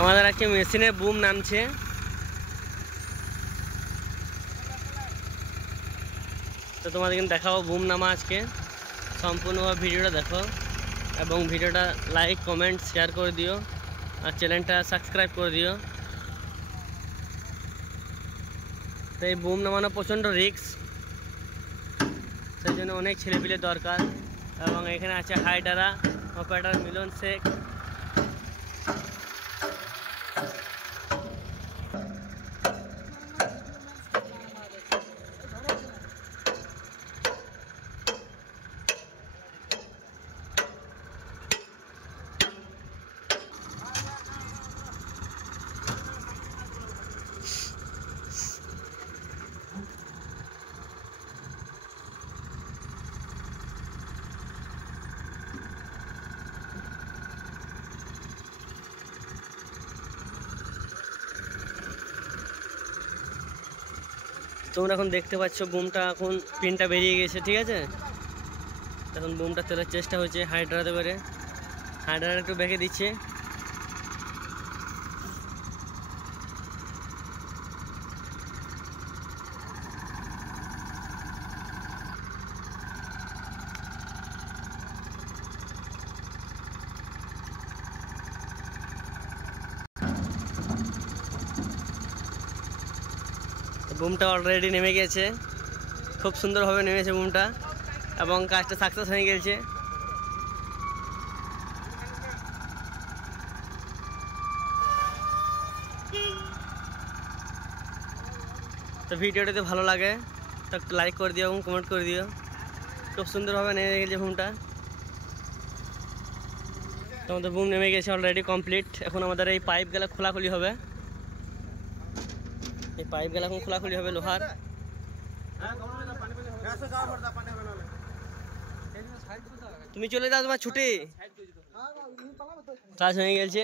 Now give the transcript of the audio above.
আমাদের আজকে মেশিনে বুম নামছে। তো তোমাদের কিন্তু দেখাবো বুম নামা আজকে। সম্পূর্ণভাবে ভিডিওটা দেখো এবং ভিডিওটা লাইক কমেন্ট শেয়ার করে দিও আর চ্যানেলটা সাবস্ক্রাইব করে দিও। তো এই বুম নামানো প্রচণ্ড রিস্ক, সেই জন্য অনেক ছেলেপিলে দরকার। এবং এখানে আছে হাইডারা অপারেটর মিলন শেখ। তোমরা এখন দেখতে পাচ্ছ বুমটা এখন পিনটা বেরিয়ে গেছে, ঠিক আছে। এখন বুমটা তোলার চেষ্টা হচ্ছে হাইড্রাতে করে। হাইড্রা একটু বেঁকে দিচ্ছে। বুমটা অলরেডি নেমে গেছে, খুব সুন্দরভাবে নেমেছে বুমটা এবং কাজটা সাকসেস হয়ে গেছে। তো ভিডিওটা যদি ভালো লাগে তো লাইক করে দিও এবং কমেন্ট করে দিও। খুব সুন্দরভাবে নেমে গেছে বুমটা। তোমাদের বুম নেমে গেছে অলরেডি কমপ্লিট। এখন আমাদের এই পাইপগুলো খোলাখুলি হবে। এই পাইপগুলো এখন খোলাখুলি হবে লোহার। তুমি চলে যাও, তোমার ছুটি কাজ হয়ে গেছে।